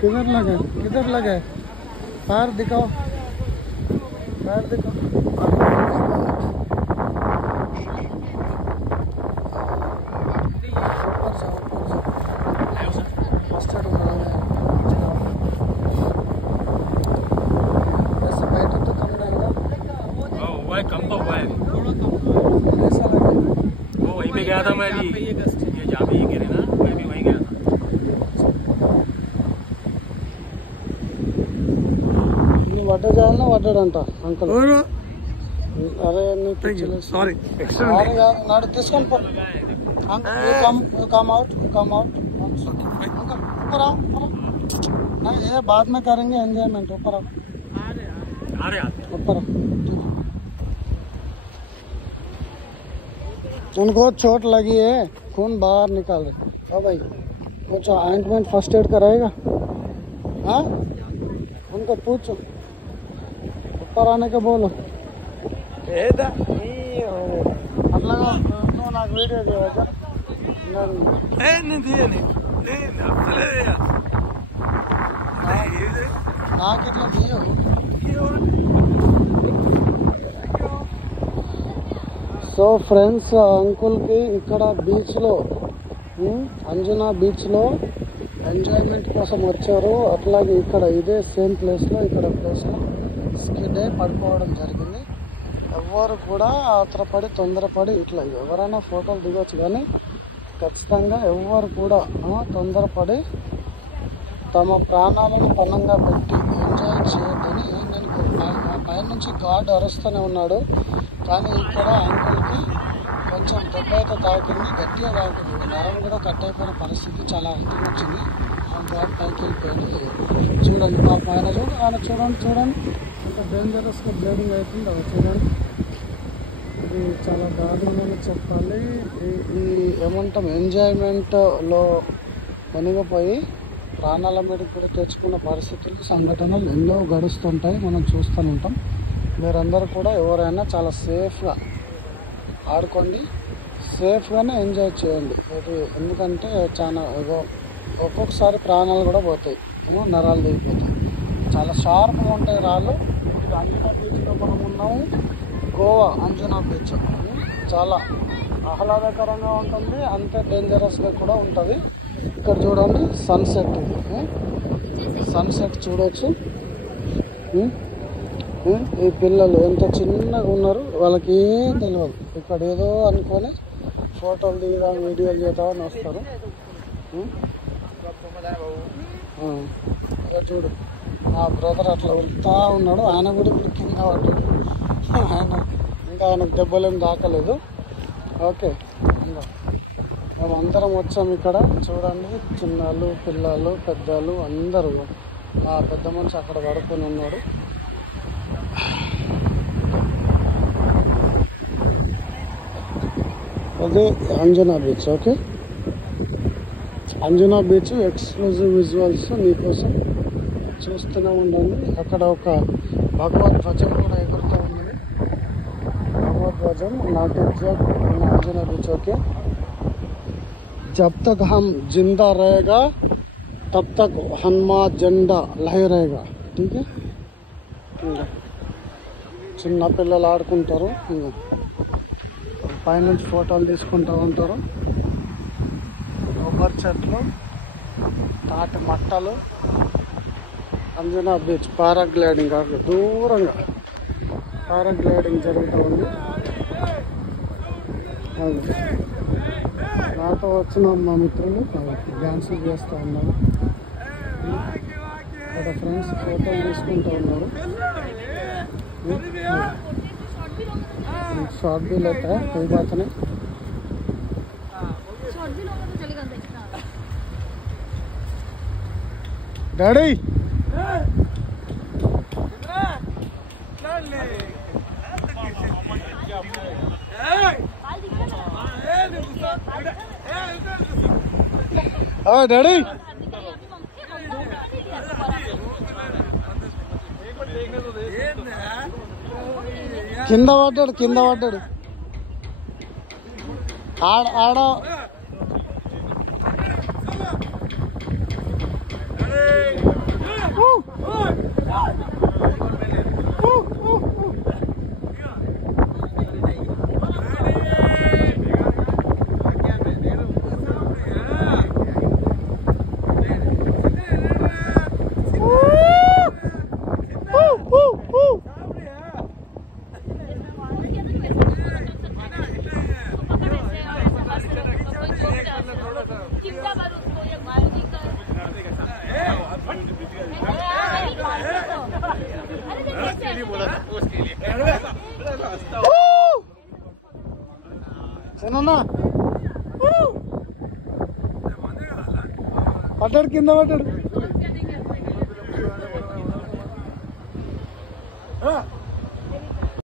किधर लगे पैर दिखाओ मस्टर्ड ऐसे बैठे तो कम रहेगा। हुआ है, कम तो हुआ है। ऐसा लगे वो वहीं पे गया था मैं भी, ये जहाँ पे ये गिरे ना, मैं भी वहीं गया था। वाटर जाए ना वाटर अंटा अंकल अरे సారీ नाड़ తీసుకొని పో कम आउट अंकल ऊपर आओ नहीं ये बाद में करेंगे एंजॉयमेंट ऊपर आओ ऊपर उनको चोट लगी है खून बाहर निकाल रहे हाँ भाई कुछ ऑइंटमेंट फर्स्ट एड कराएगा हाँ उनको पूछो ऊपर आने का बोलो అట్లాగా నువ్వు నాకు వీడియో చేయవచ్చా నాకు ఇట్లా తీయవు సో ఫ్రెండ్స్ అంకుల్కి ఇక్కడ బీచ్లో అంజనా బీచ్లో ఎంజాయ్మెంట్ కోసం వచ్చారు. అట్లాగే ఇక్కడ ఇదే సేమ్ ప్లేస్లో స్కిడ్ అయి పడిపోవడం జరిగింది. ఎవరు కూడా ఆత్రపడి తొందరపడి ఇట్లా ఎవరైనా ఫోటోలు దిగొచ్చు కానీ ఖచ్చితంగా ఎవరు కూడా తొందరపడి తమ ప్రాణాలను పణంగా పెట్టి ఎంజాయ్ చేయొద్దని నేను పైనుంచి గార్డ్ అరుస్తూనే ఉన్నాడు. కానీ ఇక్కడ అంకుల్కి కొంచెం దెబ్బ అయితే తాకింది, గట్టిగా తాకింది, నరం కూడా కట్ అయిపోయిన పరిస్థితి చాలా అర్థం వచ్చింది. ఆ గార్డ్ పైకి వెళ్ళిపోయింది. చూడండి మా పైన ఆయన చూడండి ఇంకా డేంజరస్గా బ్లీడింగ్ అవుతుంది. అవి చూడండి, ఇది చాలా దారుణంగా చెప్పాలి. ఈ ఏమంటాం ఎంజాయ్మెంట్లో మునిగిపోయి ప్రాణాల మీదకి కూడా తెచ్చుకున్న పరిస్థితులు సంఘటనలు ఎన్నో గడుస్తుంటాయి, మనం చూస్తూనే ఉంటాం. మీరందరూ కూడా ఎవరైనా చాలా సేఫ్గా ఆడుకోండి, సేఫ్గానే ఎంజాయ్ చేయండి. ఇది ఎందుకంటే చాలా ఒక్కొక్కసారి ప్రాణాలు కూడా పోతాయి, నరాలు దిగిపోతాయి, చాలా షార్ప్గా ఉంటాయి రాళ్ళు. ఇది అంజనా బీచ్లో మనం ఉన్నాము, గోవా అంజనా బీచ్ చాలా ఆహ్లాదకరంగా ఉంటుంది, అంతే డేంజరస్గా కూడా ఉంటుంది. ఇక్కడ చూడండి సన్సెట్, సన్సెట్ చూడవచ్చు. ఈ పిల్లలు ఎంత చిన్నగా ఉన్నారు, వాళ్ళకి ఏం తెలియదు. ఇక్కడ ఏదో అనుకొని ఫోటోలు దిగుదాం వీడియోలు చేద్దామని వస్తారు. చూడు మా బ్రదర్ అట్లా ఉరుకుతా ఉన్నాడు, ఆయన కూడా ఇప్పుడు కింద పడ్డాడు. ఆయనకు దెబ్బలేం దాకలేదు. ఓకే, మేమందరం వచ్చాము ఇక్కడ. చూడండి చిన్నలు పిల్లలు పెద్దలు అందరూ. ఆ పెద్ద మనిషి అక్కడ పడుకొని ఉన్నాడు. అదే Anjana beach. Okay, Anjana beach exclusive visuals మీకోసం చూస్తూనే ఉండండి. అక్కడ ఒక భగవద్ధ్వజం కూడా ఎగురుతూ ఉన్నది. భగవద్ధ్వజం not exact Anjana beach. Okay, जब तक हम जिंदा रहेगा तब तक हनुमान झंडा लहरेगा। ठीक है, చిన్న పిల్లలు ఆడుకుంటారు, పైనుంచి ఫోటోలు తీసుకుంటూ ఉంటారు. కొబ్బరి చెట్లు, తాటి మట్టలు, అంజనా బీచ్ పారాగ్లైడింగ్ అక్కడ దూరంగా పారాగ్లైడింగ్ జరుగుతూ ఉంది. నాతో వచ్చిన మా మిత్రులు డ్యాన్సులు చేస్తూ ఉన్నారు. ఇక్కడ ఫ్రెండ్స్ ఫోటోలు తీసుకుంటూ ఉన్నారు. शॉर्ट भी लेता है, कोई बात नहीं। डैडी डैडी కింద పడ్డాడు ఆడ చిన్న పట్టాడు కింద పట్టాడు